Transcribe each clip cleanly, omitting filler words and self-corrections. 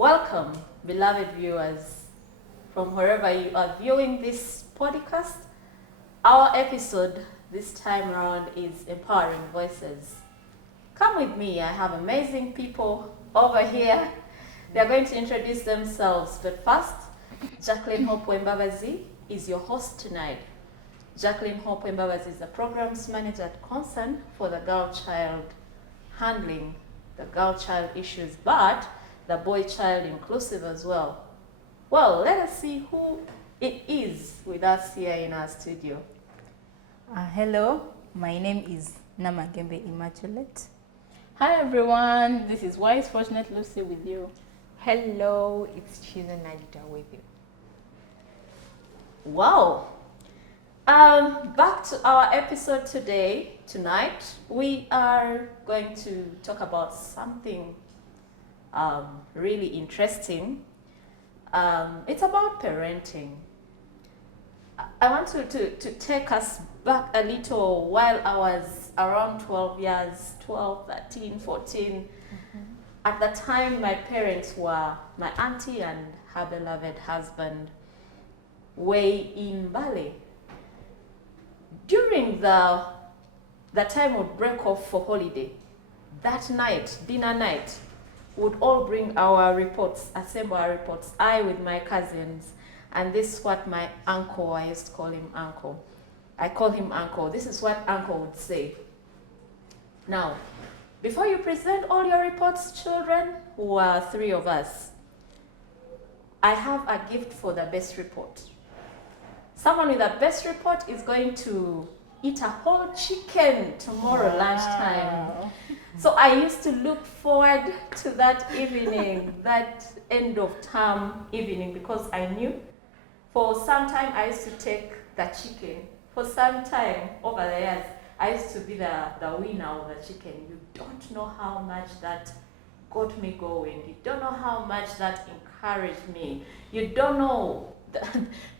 Welcome, beloved viewers, from wherever you are viewing this podcast. Our episode this time around is Empowering Voices. Come with me, I have amazing people over here. They're going to introduce themselves, but first, Jacqueline Hope Mbabazi is your host tonight. Jacqueline Hope Mbabazi is the programs manager at Concern for the girl child, handling the girl child issues, but the boy child inclusive as well. Well, let us see who it is with us here in our studio. Hello, my name is Namagembe Immaculate. Hi everyone, this is Wise Fortunate Lucy with you. Hello, it's Chiza Najda with you. Wow. Back to our episode tonight, we are going to talk about something really interesting. It's about parenting. I want to take us back a little while I was around 12 years, 12, 13, 14. At the time, my parents were my auntie and her beloved husband way in Bali. During the time would break off for holiday, that night, dinner night, would all bring our reports, assemble our reports, I with my cousins, and this is what my uncle, I used to call him uncle. I call him uncle. This is what uncle would say. Now, before you present all your reports, children, who are 3 of us, I have a gift for the best report. Someone with the best report is going to eat a whole chicken tomorrow lunchtime. So I used to look forward to that evening, that end of term evening, because I knew for some time I used to take the chicken. For some time over the years, I used to be the winner of the chicken. You don't know how much that got me going. You don't know how much that encouraged me. You don't know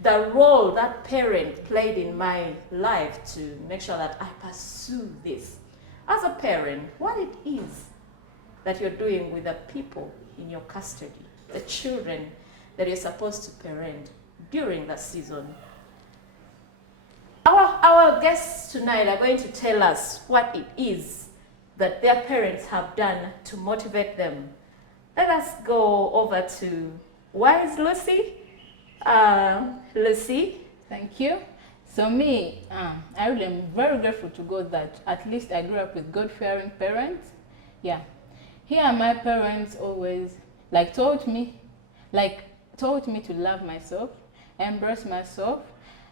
the role that parent played in my life to make sure that I pursue this. As a parent, what it is that you're doing with the people in your custody, the children that you're supposed to parent during the season. Our guests tonight are going to tell us what it is that their parents have done to motivate them. Let us go over to Wise Lucy. Lucy. Thank you. So me, I really am very grateful to God that at least I grew up with God-fearing parents. Yeah. Here my parents always taught me to love myself, embrace myself.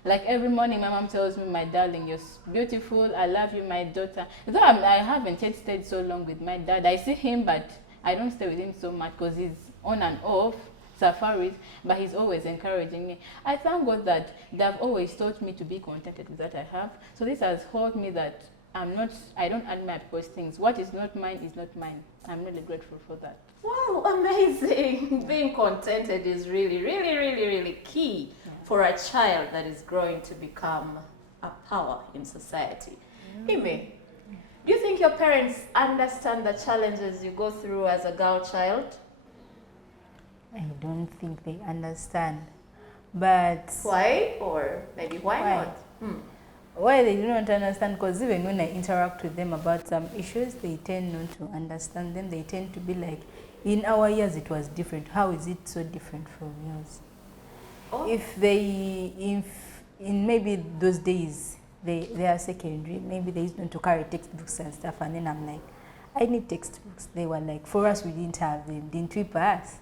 Like every morning my mom tells me, my darling, you're beautiful, I love you, my daughter. Though I haven't yet stayed so long with my dad. I see him, but I don't stay with him so much because he's on and off safaris, but he's always encouraging me. I thank God that they've always taught me to be contented with what I have. So this has taught me that I don't admire people's things. What is not mine is not mine. I'm really grateful for that. Wow, amazing. Being contented is really, really, really, really key for a child that is growing to become a power in society. Ime, do you think your parents understand the challenges you go through as a girl child? I don't think they understand, but Why? Or maybe why not? Why they do not understand? Because even when I interact with them about some issues, they tend not to understand them. They tend to be like, in our years it was different. How is it so different from yours? Oh. If in maybe those days they are secondary, maybe they used not to carry textbooks and stuff, and then I'm like, I need textbooks. They were like, for us we didn't have them, didn't we pass?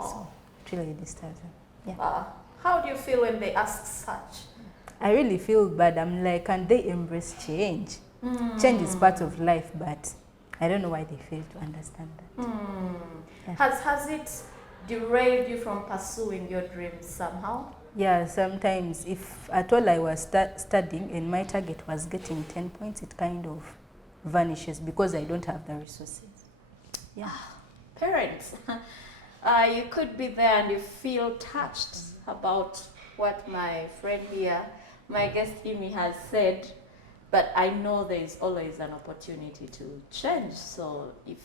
So it really disturbs them. Yeah. How do you feel when they ask such? I really feel bad. I'm like, can they embrace change? Change is part of life, but I don't know why they fail to understand that. Yeah. Has it derailed you from pursuing your dreams somehow? Yeah, sometimes if at all I was studying and my target was getting 10 points, it kind of vanishes because I don't have the resources. Yeah. Parents, you could be there and you feel touched about what my friend here, my guest Imi, has said, but I know there is always an opportunity to change. So if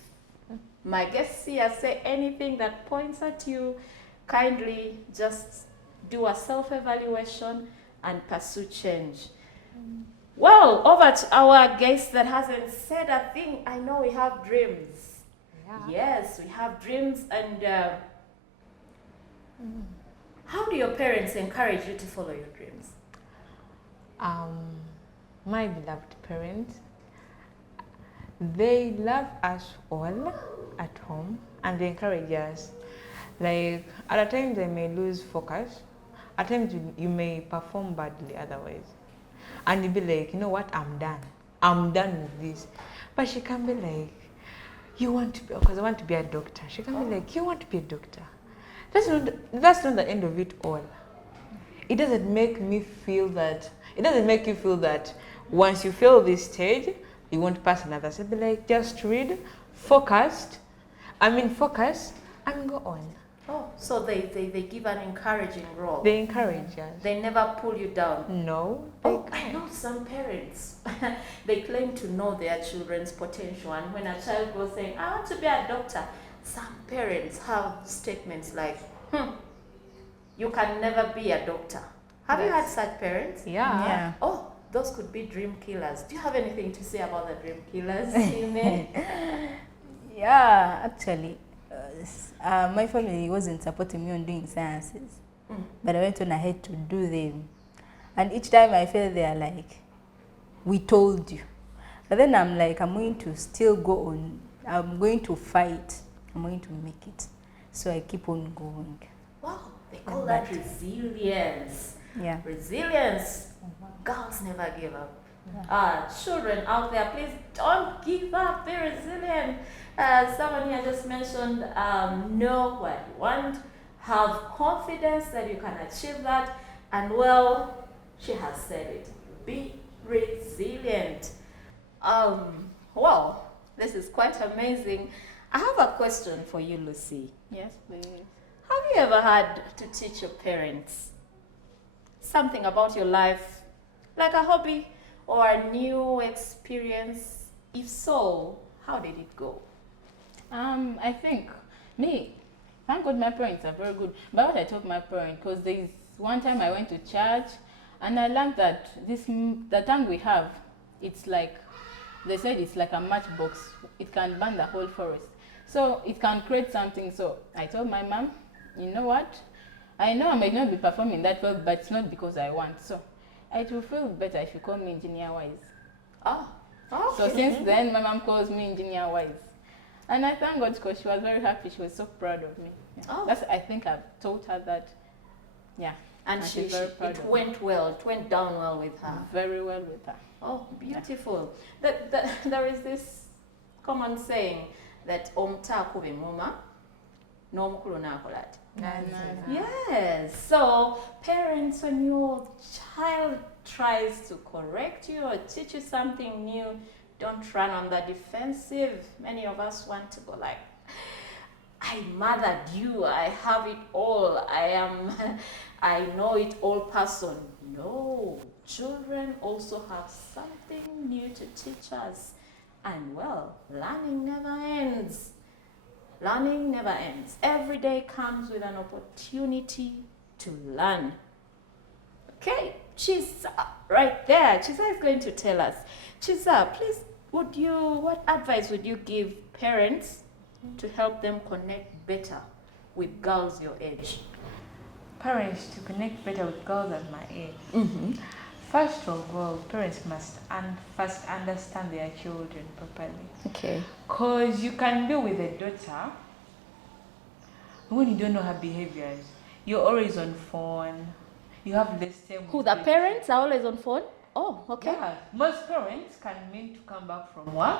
My guests here say anything that points at you, kindly just do a self-evaluation and pursue change. Well, over to our guest that hasn't said a thing. I know we have dreams. Yeah. Yes, we have dreams. And how do your parents encourage you to follow your dreams? My beloved parents, they love us all at home and they encourage us. Like at times they may lose focus, at times you may perform badly otherwise. And you'll be like, you know what, I'm done with this. But she can be like, you want to be, because I want to be a doctor. She can be like, you want to be a doctor. That's not the end of it all. It doesn't make me feel that, it doesn't make you feel that once you feel this stage, you won't pass another. So be like, just read, focus, and go on. Oh, so they give an encouraging role. They encourage us. They never pull you down. No. Oh, I know some parents. They claim to know their children's potential, and when a child goes saying, "I want to be a doctor," some parents have statements like, "You can never be a doctor." Have you had such parents? Yeah. Oh, those could be dream killers. Do you have anything to say about the dream killers, Ime? Yeah, actually, my family wasn't supporting me on doing sciences, but I went on ahead to do them. And each time I felt they are like, we told you. But then I'm like, I'm going to still go on. I'm going to fight. I'm going to make it. So I keep on going. Wow, they call that resilience. Yeah. Resilience. Girls never give up. Children out there, please don't give up. Be resilient. Someone here just mentioned, know what you want, have confidence that you can achieve that, and well, she has said it. Be resilient. Well, this is quite amazing. I have a question for you, Lucy. Yes, please. Have you ever had to teach your parents something about your life, like a hobby or a new experience? If so, how did it go? I think thank God my parents are very good. But what I told my parents, because there is one time I went to church and I learned that the tongue we have, it's like, they said it's like a matchbox. It can burn the whole forest. So it can create something. So I told my mom, you know what? I know I may not be performing that well, but it's not because I want. So it will feel better if you call me Engineer Wise. Oh, okay. So since then, my mom calls me Engineer Wise. And I thank God because she was very happy. She was so proud of me. Yeah. Oh. That's, I think I've told her that, yeah. And she's very proud it of me. went well. It went down well with her. Very well with her. Oh, beautiful. There is this common saying that omta kube muma, no mukulu nakolati. Yes. So parents, when your child tries to correct you or teach you something new, don't run on the defensive. Many of us want to go like, I mothered you, I have it all, I know it all person. No, children also have something new to teach us. And well, learning never ends. Learning never ends. Every day comes with an opportunity to learn. Okay, Chiza, right there. Chiza is going to tell us. Chiza, please, what advice would you give parents to help them connect better with girls your age? Parents to connect better with girls at my age. First of all, parents must first understand their children properly. Okay. Because you can be with a daughter when you don't know her behaviors. You're always on phone. You have less time. Who, with the it. parents are always on phone? Oh, okay. Yeah, most parents can mean to come back from work.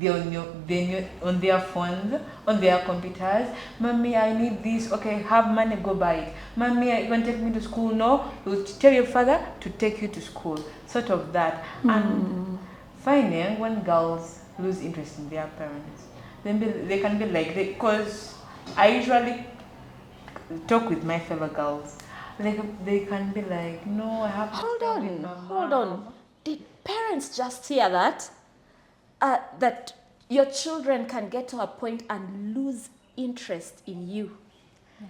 They're on their phones, on their computers. Mommy, I need this. Okay, have money, go buy it. Mommy, are you going to take me to school? No. You tell your father to take you to school. Sort of that. And finally, when girls lose interest in their parents, then they can be like, because I usually talk with my fellow girls. They can be like, no, I have to stay with my mom. Hold on. Did parents just hear that? That your children can get to a point and lose interest in you.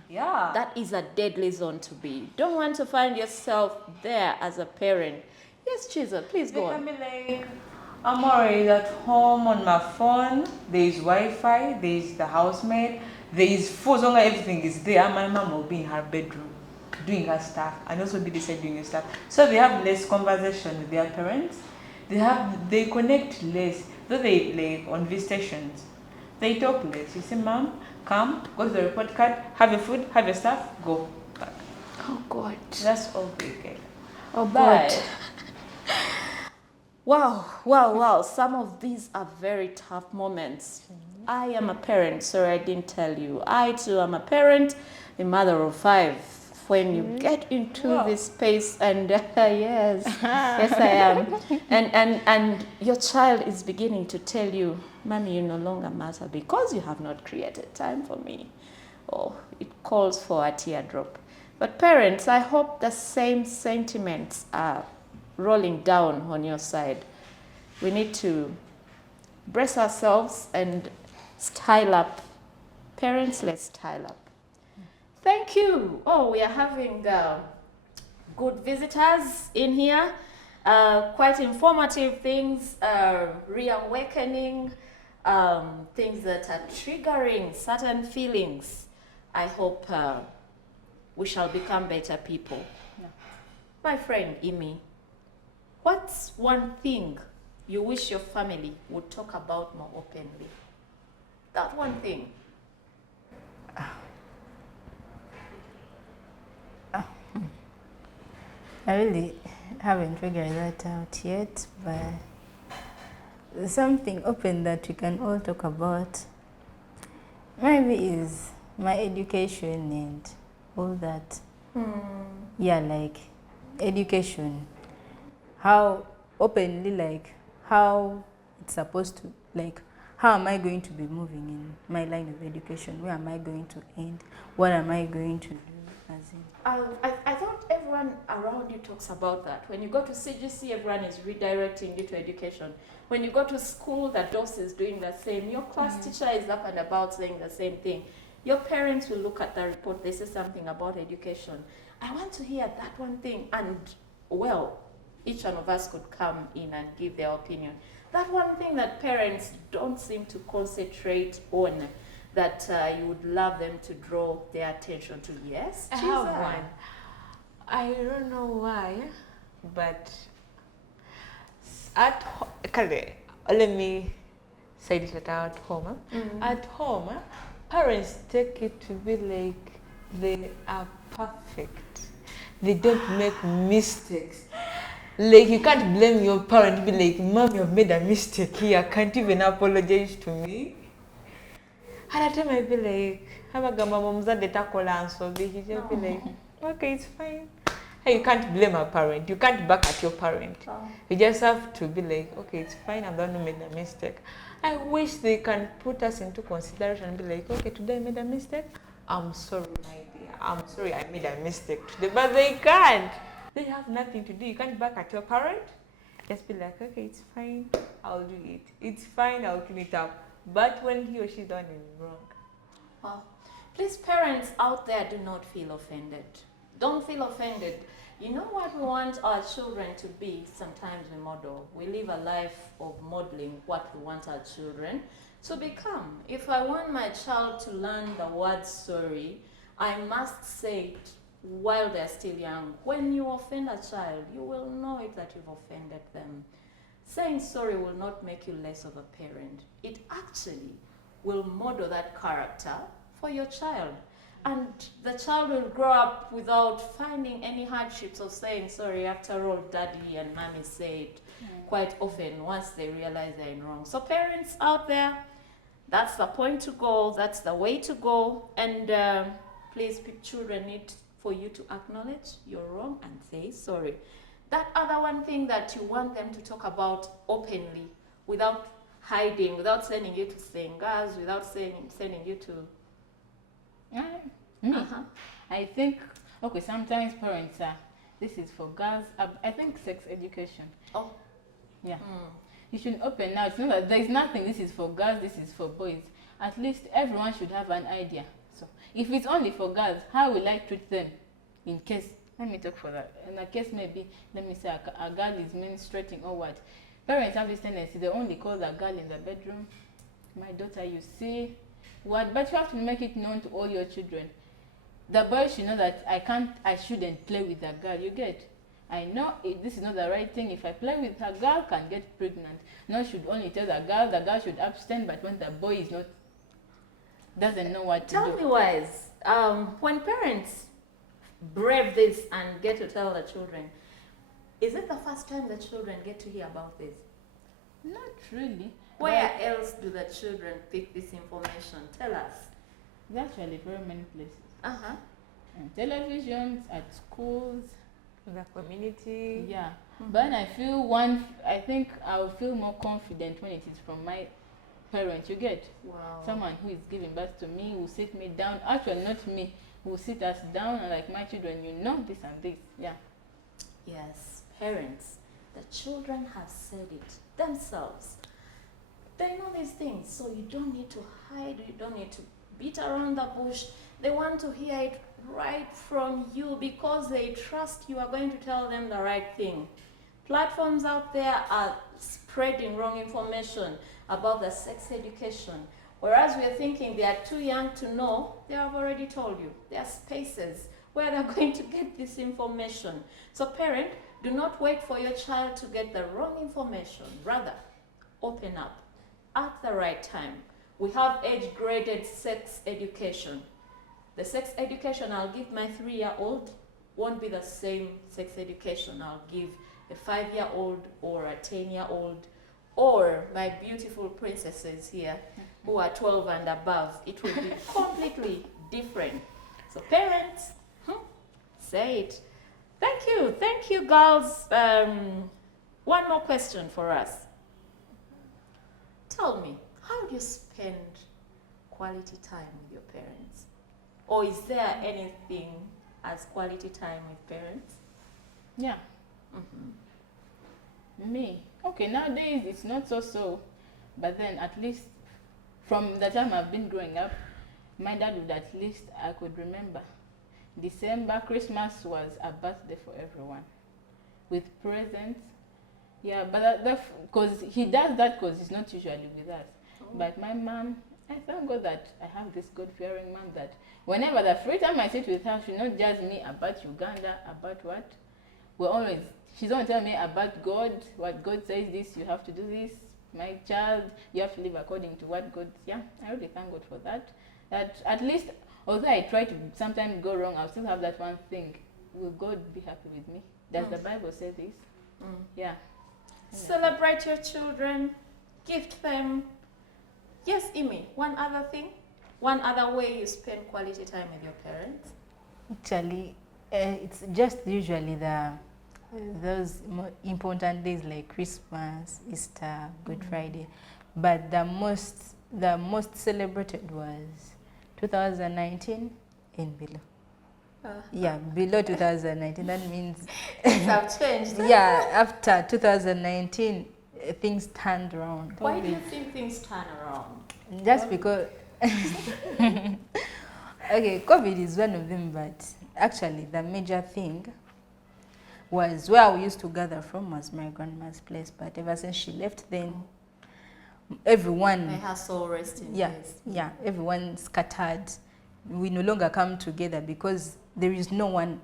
Yeah. That is a deadly zone to be. You don't want to find yourself there as a parent. Yes, Chiza, please They go can on. be like, I'm already at home on my phone. There is Wi-Fi. There is the housemaid. There is food. So long as everything is there, my mom will be in her bedroom doing her stuff, and also be the side doing her stuff. So they have less conversation with their parents. They connect less. So they like on visitations. They talk less. You say, Mom, come, go to the report card, have your food, have your stuff, go back. Oh, God. That's all they get. Oh, But- God. Wow. Some of these are very tough moments. I am a parent, sorry I didn't tell you. I too am a parent, a mother of 5. When you get into this space and yes, yes I am. And your child is beginning to tell you, Mommy, you no longer matter because you have not created time for me. Oh, it calls for a teardrop. But parents, I hope the same sentiments are rolling down on your side. We need to brace ourselves and style up. Parents, let's style up. Thank you. Oh, we are having good visitors in here. Quite informative things, reawakening, things that are triggering certain feelings. I hope we shall become better people. Yeah. My friend Imi, what's one thing you wish your family would talk about more openly? That one thing. I really haven't figured that out yet, but something open that we can all talk about maybe is my education and all that. Yeah, like education, how openly, like how it's supposed to, like how am I going to be moving in my line of education? Where am I going to end? What am I going to do? As in, I thought everyone around you talks about that. When you go to CGC, everyone is redirecting you to education. When you go to school, the DOS is doing the same. Your class teacher is up and about saying the same thing. Your parents will look at the report, they say something about education. I want to hear that one thing. And, well, each one of us could come in and give their opinion. That one thing that parents don't seem to concentrate on, that you would love them to draw their attention to. Yes, I Chiza? have one. I don't know why, but at home, let me say this at home. At home, parents take it to be like they are perfect. They don't make mistakes. Like you can't blame your parent. Be like, Mom, you've made a mistake here. Can't even apologize to me. At the time I'd be like, have a gamba mumzade takola and so he just be like, okay, it's fine. Hey, you can't blame a parent. You can't back at your parent. You just have to be like, okay, it's fine. I'm the one who made a mistake. I wish they can put us into consideration and be like, okay, today I made a mistake. I'm sorry, my dear. I'm sorry I made a mistake today. But they can't. They have nothing to do. You can't back at your parent. Just be like, okay, it's fine. I'll do it. It's fine. I'll clean it up. But when he or she done it wrong. Wow. Please, parents out there, do not feel offended. Don't feel offended. You know what we want our children to be? Sometimes we model. We live a life of modeling what we want our children to become. If I want my child to learn the word sorry, I must say it while they're still young. When you offend a child, you will know it that you've offended them. Saying sorry will not make you less of a parent. It actually will model that character for your child. And the child will grow up without finding any hardships of saying sorry. After all, daddy and mommy say it quite often once they realize they're in wrong. So parents out there, that's the point to go. That's the way to go. And please, children need for you to acknowledge you're wrong and say sorry. That other one thing that you want them to talk about openly, without hiding, without sending you to singers, without sending you to... Me, I think, okay, sometimes parents are, this is for girls, I think sex education. Oh. Yeah. You should open out. It's not that there's nothing, this is for girls, this is for boys. At least everyone should have an idea. So if it's only for girls, how will I treat them? In case, let me talk for that. In a case maybe, let me say a girl is menstruating or what. Parents have this tendency, they only call the girl in the bedroom. My daughter, you see what? But you have to make it known to all your children. The boy should know that I shouldn't play with the girl. You get? I know this is not the right thing. If I play with a girl, can get pregnant. No, should only tell the girl should abstain. But when the boy is not, doesn't know what to do. Tell me, Wise, when parents brave this and get to tell the children, is it the first time the children get to hear about this? Not really. Where else do the children pick this information? Tell us. There's actually very many places. Uh-huh. On televisions, at schools. The community. Yeah. Mhm. But I think I'll feel more confident when it is from my parents. You get? Wow. Someone who is giving birth to me will sit me down. Actually, not me. Will sit us down and like, my children, you know this and this. Yeah. Yes, parents, the children have said it themselves. They know these things, so you don't need to hide, you don't need to beat around the bush. They want to hear it right from you because they trust you are going to tell them the right thing. Platforms out there are spreading wrong information about the sex education. Whereas we are thinking they are too young to know, they have already told you. There are spaces where they're going to get this information. So parent, do not wait for your child to get the wrong information. Rather, open up at the right time. We have age-graded sex education. The sex education I'll give my 3-year-old won't be the same sex education I'll give a 5-year-old or a 10-year-old or my beautiful princesses here who are 12 and above. It will be completely different. So parents, say it. Thank you girls. One more question for us. Tell me, how do you spend quality time with your parents? Or is there anything as quality time with parents? Yeah. Mm-hmm. Me. Okay, nowadays it's not so. But then at least from the time I've been growing up, my dad would at least, I could remember, December, Christmas was a birthday for everyone. With presents. Yeah, but because he does that because he's not usually with us. Oh. But my mom, I thank God that I have this God-fearing mom that whenever the free time I sit with her, she not judge me about Uganda, about what. She's going to tell me about God, what God says this, you have to do this. My child, you have to live according to what God, yeah, I really thank God for that. That at least, although I try to sometimes go wrong, I'll still have that one thing. Will God be happy with me? Does the Bible say this? Yeah. Celebrate your children, gift them. Yes, Imi, one other thing, one other way you spend quality time with your parents? Actually, it's just usually those more important days like Christmas, Easter, Good Friday. But the most celebrated was 2019 and below. Yeah, below 2019. That means Things have changed. yeah, after 2019, things turned around. Why do you think things turn around? Just because okay, COVID is one of them, but actually the major thing was where we used to gather from was my grandma's place, but ever since she left, then everyone, May her soul rest in peace. yeah, everyone scattered. We no longer come together because there is no one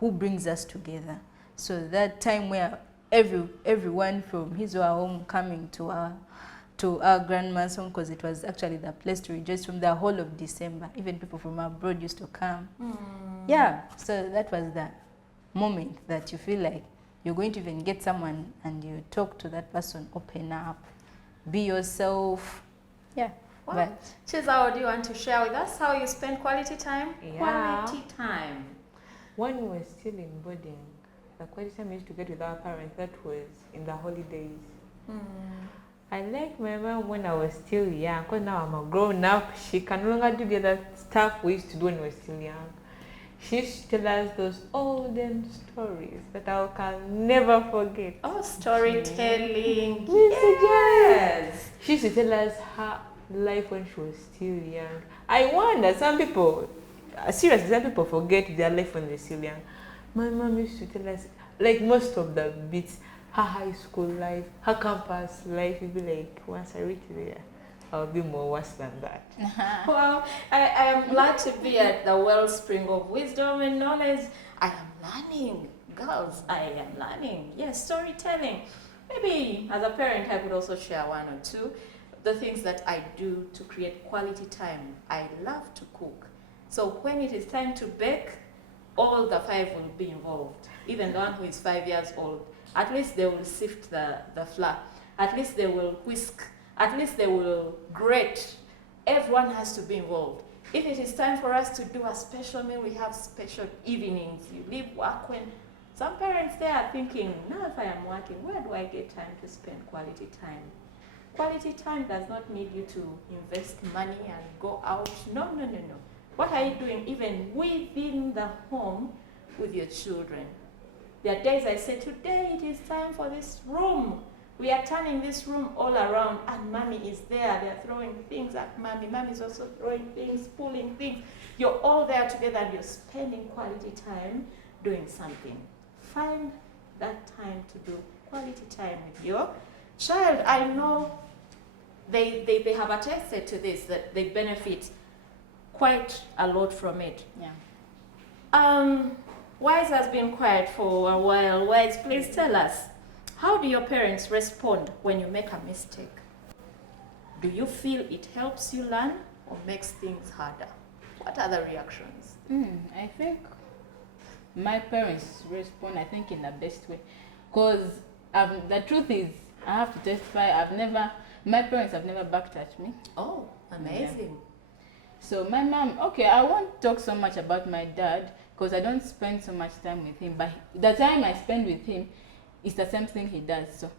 who brings us together. So that time where everyone from his or her home coming to our grandma's home, because it was actually the place to rejoice from the whole of December. Even people from abroad used to come. Yeah, so that was the moment that you feel like you're going to even get someone and you talk to that person, open up, be yourself. Yeah. Wow. But Chiza, do you want to share with us how you spend quality time? Yeah. Quality time. When we were still in boarding, the quality time we used to get with our parents, that was in the holidays. I like my mom when I was still young, because now I'm a grown up. She can no longer do the other stuff we used to do when we were still young. She used to tell us those olden stories that I can never forget. Oh, storytelling. Mr. Yes. She used to tell us her life when she was still young. I wonder, some people, seriously, some people forget their life when they're still young. My mom used to tell us, like most of the bits, her high school life, her campus life, you'd be like, once I reach there, I'll be more worse than that. Well, I am glad to be at the wellspring of wisdom and knowledge. I am learning. Girls, I am learning. Yes, storytelling. Maybe as a parent, I could also share one or two. The things that I do to create quality time. I love to cook. So when it is time to bake, all the 5 will be involved. Even the one who is 5 years old. At least they will sift the flour. At least they will whisk. At least they will grate. Everyone has to be involved. If it is time for us to do a special meal, we have special evenings. You leave work when some parents there are thinking, now if I am working, where do I get time to spend quality time? Quality time does not need you to invest money and go out. No, no, no, no. What are you doing even within the home with your children? There are days I say, today it is time for this room. We are turning this room all around and mommy is there. They're throwing things at mommy. Mommy is also throwing things, pulling things. You're all there together and you're spending quality time doing something. Find that time to do quality time with your child. I know they have attested to this, that they benefit quite a lot from it. Yeah. Wise has been quiet for a while. Wise, please tell us, how do your parents respond when you make a mistake? Do you feel it helps you learn or makes things harder? What are the reactions? I think my parents respond, I think, in the best way. Because the truth is, I have to testify, my parents have never backtashed me. Oh, amazing. So my mom, okay, I won't talk so much about my dad because I don't spend so much time with him. But the time I spend with him is the same thing he does. So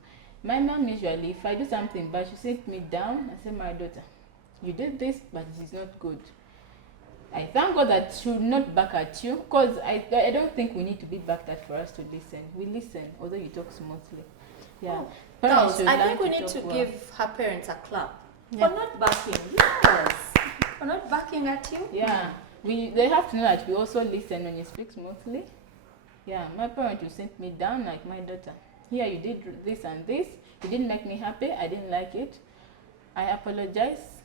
my mom usually, if I do something bad, she sit me down and say, my daughter, you did this, but it is not good. I thank God that she will not back at you because I don't think we need to be backed at for us to listen. We listen, although you talk smoothly. Yeah. Oh. Parents Girls, should I learn think we to need talk to well. give her parents a clap Yeah. for not backing. Yes, for not backing at you. Yeah, they have to know that we also listen when you speak smoothly. Yeah, my parent will sit me down like, my daughter, here you did this and this, you didn't make me happy, I didn't like it, I apologize,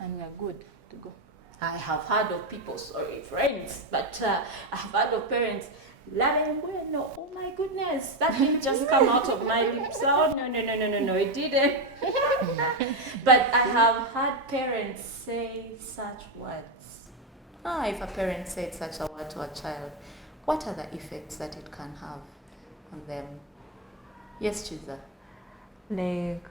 and we are good to go. I have heard of people, sorry, friends, but I have heard of parents, bueno, oh my goodness, that didn't just come out of my lips. Oh, no, it didn't. But I have heard parents say such words. If a parent said such a word to a child, what are the effects that it can have on them? Yes, Chiza. Like,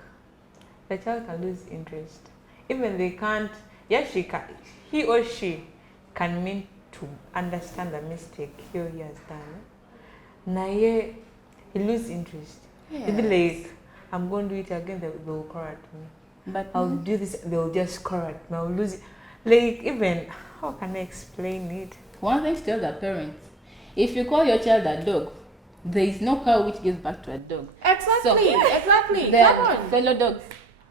the child can lose interest. Even they can't, yes, he or she can mean to understand the mistake he or he has done. Naye, he lose interest. He'll be like, I'm going to do it again, they will correct me. But I'll do this, they'll just correct me. I'll lose it. Like, even, how can I explain it? one thing to tell the parents, if you call your child a dog, there is no cow which gives back to a dog. Exactly, exactly. They Come are on. fellow dogs.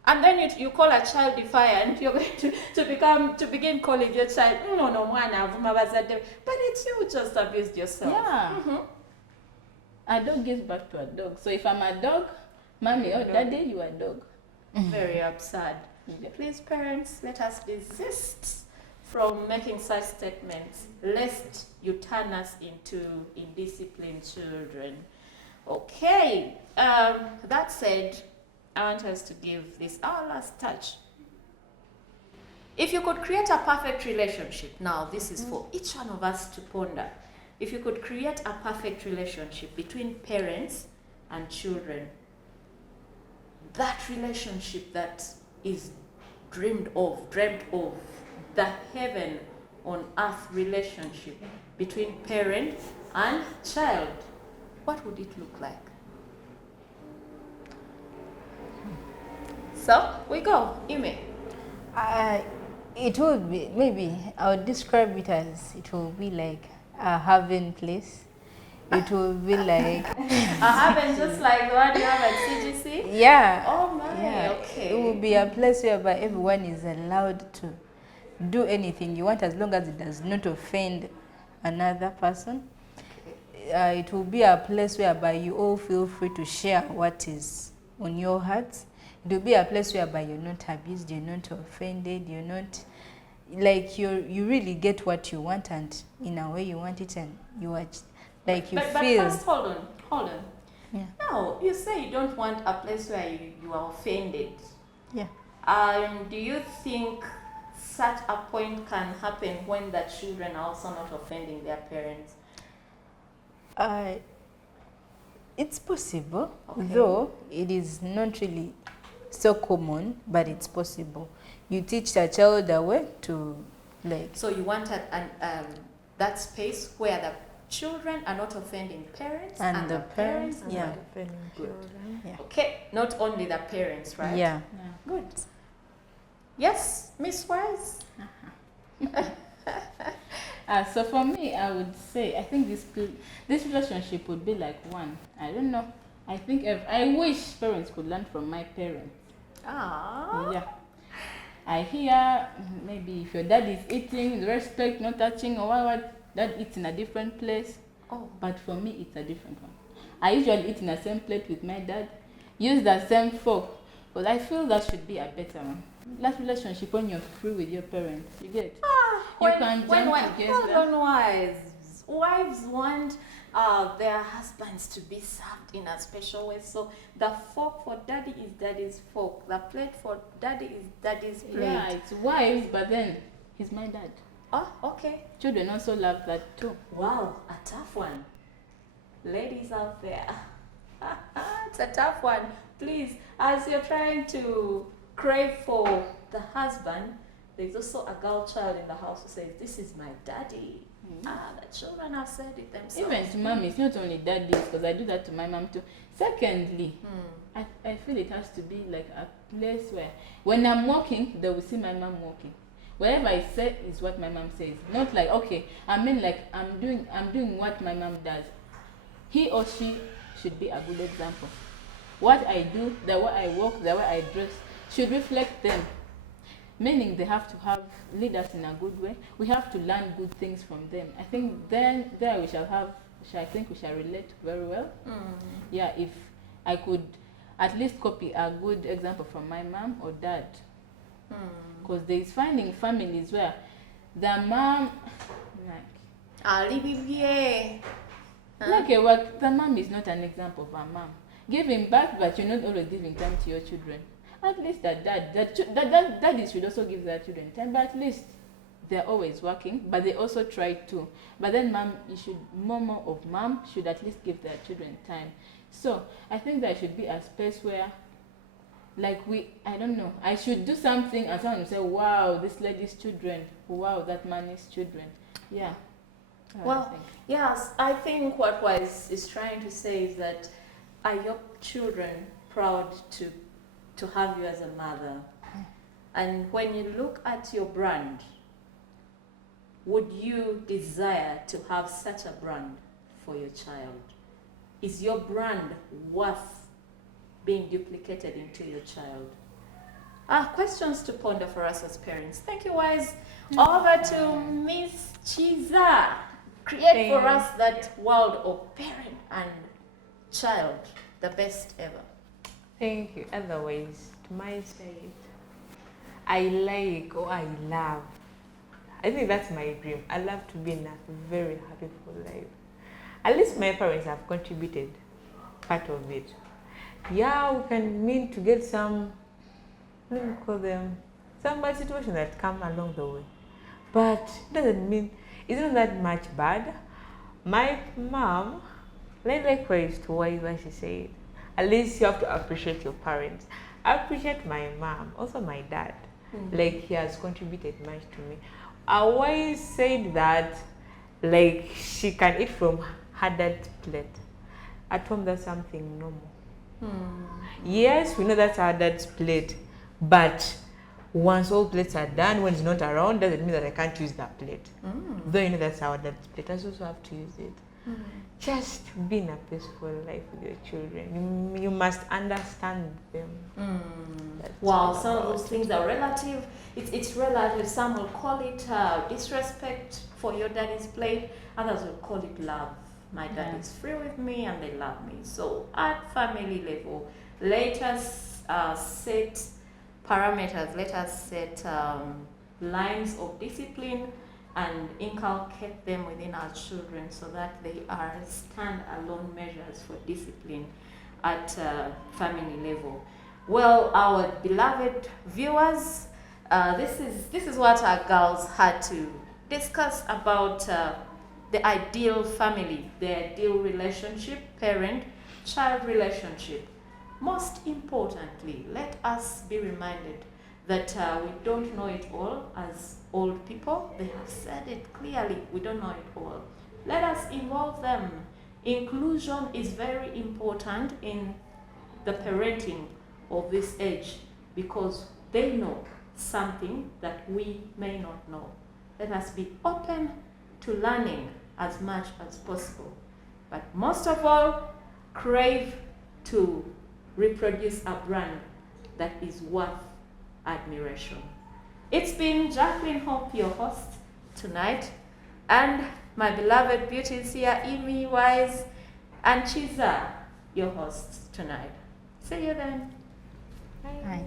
And then you call a child defiant, you're going to begin calling your child, no, but it's you who just abused yourself. Yeah. Mm-hmm. A dog gives back to a dog. So if I'm a dog, mommy or daddy, you are a dog. Very absurd. Yeah. Please, parents, let us desist from making such statements, lest you turn us into indisciplined children. Okay, that said, I want us to give this our last touch. If you could create a perfect relationship, now this is for each one of us to ponder. If you could create a perfect relationship between parents and children, that relationship that is dreamt of, the heaven on earth relationship between parent and child, what would it look like? So we go, Ime. It would be, maybe I would describe it as, it will be like a haven place. It will be like I haven't just like the one you have at CGC. yeah. Oh my, Yeah, okay. it will be a place whereby everyone is allowed to do anything you want as long as it does not offend another person. It will be a place whereby you all feel free to share what is on your hearts. It will be a place whereby you're not abused, you're not offended, you're not like you really get what you want and in a way you want it and you are like you But feel. first, hold on. Yeah. No, you say you don't want a place where you are offended. Yeah. Do you think such a point can happen when the children are also not offending their parents? It's possible, Okay. though it is not really so common, but it's possible. You teach a child a way to like. So you want that space where the children are not offending parents And the parents, are yeah. not. Offending children. Yeah. Okay, not only the parents, right? Yeah. Yeah. Good. Yes, Miss Wise. So for me, I would say I think this relationship would be like one. I don't know. I think I wish parents could learn from my parents. Ah. Yeah. I hear maybe if your dad is eating, respect, not touching, or what dad eats in a different place. Oh. But for me, it's a different one. I usually eat in the same plate with my dad, use the same fork, but I feel that should be a better one. Last relationship when you're free with your parents, you get. You can jump together. Hold on, wives. Wives want their husbands to be served in a special way. So the fork for daddy is daddy's fork. The plate for daddy is daddy's plate. Yeah, it's wives, but then he's my dad. Oh, okay. Children also love that too. Wow, a tough one. Ladies out there. It's a tough one. Please, as you're trying to crave for the husband, there's also a girl child in the house who says, "This is my daddy." The children have said it themselves. Even to mom, it's not only daddies, because I do that to my mom too. Secondly, I feel it has to be like a place where when I'm walking, they will see my mom walking. Whatever I say is what my mom says. Not like, okay, I mean like I'm doing what my mom does. He or she should be a good example. What I do, the way I walk, the way I dress should reflect them. Meaning they have to lead us in a good way. We have to learn good things from them. I think then there we shall relate very well. Yeah, if I could at least copy a good example from my mom or dad. Because there is finding families where the mom the mom is not an example of a mom. Giving back, but you're not always giving time to your children. At least that daddies should also give their children time, but at least they're always working, but they also try to. But then more of mom should at least give their children time. So I think there should be a space where, like I don't know, I should do something and someone will say, wow, this lady's children, wow, that man's children. Yeah. Well, yes, I think what Wise is trying to say is that are your children proud to have you as a mother? And when you look at your brand, would you desire to have such a brand for your child? Is your brand worth being duplicated into your child? Questions to ponder for us as parents. Thank you, Wise. Over to Miss Chiza. Create for us that world of parent and child, the best ever. Thank you. Otherwise, to my side, I love. I think that's my dream. I love to be in a very happy life. At least my parents have contributed part of it. Yeah, we can mean to get some, let me call them, some bad situations that come along the way. But it doesn't mean, it's not that much bad. My mom, likewise to what she said, at least you have to appreciate your parents. I appreciate my mom, also my dad. Like he has contributed much to me. I always said that like she can eat from her dad's plate. At home that's something normal. Yes, we know that's our dad's plate, but once all plates are done, when it's not around, doesn't mean that I can't use that plate. Though you know that's our dad's plate, I also have to use it. Just be in a peaceful life with your children. You must understand them. That's Wow, all some of about those it. things are relative. It's relative. Some will call it disrespect for your daddy's plate. Others will call it love. My dad Yeah. is free with me and they love me. So at family level, let us set parameters. Let us set lines of discipline and inculcate them within our children so that they are stand-alone measures for discipline at family level. Well, our beloved viewers, this is what our girls had to discuss about the ideal family, the ideal relationship, parent-child relationship. Most importantly, let us be reminded that we don't know it all as old people. They have said it clearly, we don't know it all. Let us involve them. Inclusion is very important in the parenting of this age because they know something that we may not know. Let us be open to learning as much as possible. But most of all, crave to reproduce a brand that is worth admiration. It's been Jacqueline Hope, your host tonight, and my beloved beauties here, Amy Wise and Chiza, your hosts tonight. See you then. Hi.